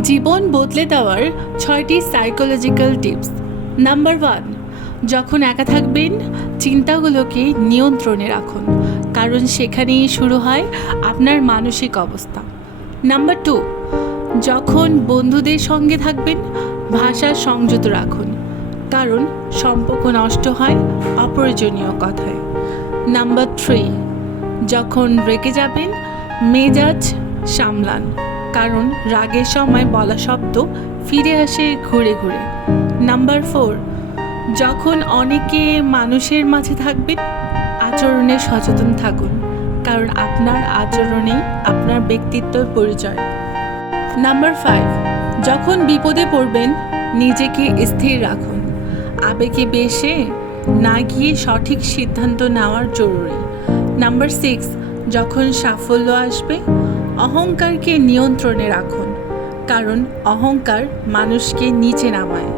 জীবন বদলে দেওয়ার 6টি সাইকোলজিক্যাল টিপস। নাম্বার 1, যখন একা থাকবেন চিন্তাগুলোকে নিয়ন্ত্রণে রাখুন, কারণ সেখানেই শুরু হয় আপনার মানসিক অবস্থা। নাম্বার 2, যখন বন্ধুদের সঙ্গে থাকবেন ভাষা সংযত রাখুন, কারণ সম্পর্ক নষ্ট হয় অপ্রয়োজনীয় কথায়। নাম্বার 3, যখন রেগে যাবেন মেজাজ সামলান, কারণ রাগের সময় বলা শব্দ ফিরে আসে ঘুরে ঘুরে। নাম্বার 4, যখন অনেকে মানুষের মাঝে থাকবেন আচরণে সচেতন থাকুন, কারণ আপনার আচরণেই আপনার ব্যক্তিত্বের পরিচয়। নাম্বার 5, যখন বিপদে পড়বেন নিজেকে স্থির রাখুন, আবেগে বেশে না গিয়ে সঠিক সিদ্ধান্ত নেওয়ার জরুরি। নাম্বার 6, যখন সাফল্য আসবে অহংকারকে নিয়ন্ত্রণে রাখুন, কারণ অহংকার মানুষকে নিচে নামায়।